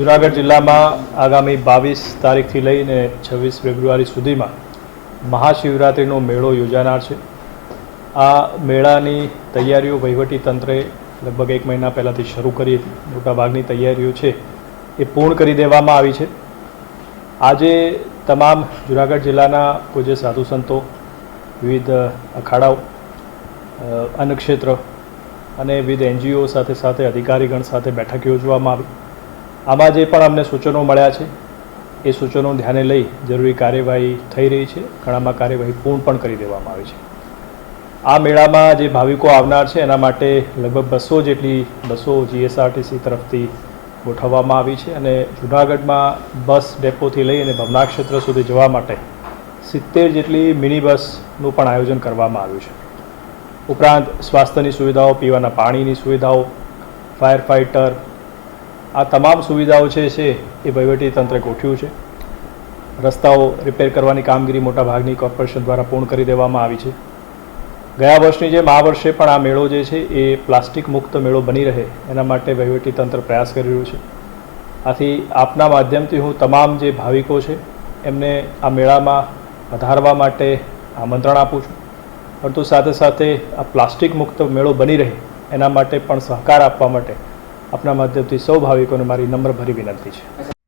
જૂનાગઢ જિલ્લામાં આગામી 22 તારીખથી લઈને 26 ફેબ્રુઆરી સુધીમાં મહાશિવરાત્રિનો મેળો યોજાનાર છે। આ મેળાની તૈયારીઓ વહીવટીતંત્રે લગભગ 1 મહિના પહેલાંથી શરૂ કરી હતી। મોટાભાગની તૈયારીઓ છે એ પૂર્ણ કરી દેવામાં આવી છે। આજે તમામ જૂનાગઢ જિલ્લાના પૂજ્ય સાધુ સંતો, વિવિધ અખાડાઓ, અન્નક્ષેત્ર અને વિવિધ NGO સાથે સાથે અધિકારીગણ સાથે બેઠક યોજવામાં આવી। આમાં જે પણ અમને સૂચનો મળ્યા છે એ સૂચનો ધ્યાને લઈ જરૂરી કાર્યવાહી થઈ રહી છે। ઘણામાં કાર્યવાહી પૂર્ણ પણ કરી દેવામાં આવી છે। આ મેળામાં જે ભાવિકો આવનાર છે એના માટે લગભગ 200 જેટલી બસો GSRTC તરફથી ગોઠવવામાં આવી છે અને જૂનાગઢમાં બસ ડેપોથી લઈ અને ભવનાથ ક્ષેત્ર સુધી જવા માટે 70 જેટલી મિની બસનું પણ આયોજન કરવામાં આવ્યું છે। ઉપરાંત સ્વાસ્થ્યની સુવિધાઓ, પીવાના પાણીની સુવિધાઓ, ફાયર ફાઇટર, આ તમામ સુવિધાઓ છે એ વહીવટીતંત્રે ગોઠવ્યું છે। રસ્તાઓ રિપેર કરવાની કામગીરી મોટાભાગની કોર્પોરેશન દ્વારા પૂર્ણ કરી દેવામાં આવી છે। ગયા વર્ષની જેમ આ વર્ષે પણ આ મેળો જે છે એ પ્લાસ્ટિક મુક્ત મેળો બની રહે એના માટે વહીવટીતંત્ર પ્રયાસ કરી રહ્યું છે। આથી આપના માધ્યમથી હું તમામ જે ભાવિકો છે એમને આ મેળામાં વધારવા માટે આમંત્રણ આપું છું, પરંતુ સાથે સાથે આ પ્લાસ્ટિક મુક્ત મેળો બની રહે એના માટે પણ સહકાર આપવા માટે આપના માધ્યમથી સૌ ભાવિકોને મારી નમ્રભરી વિનંતી છે।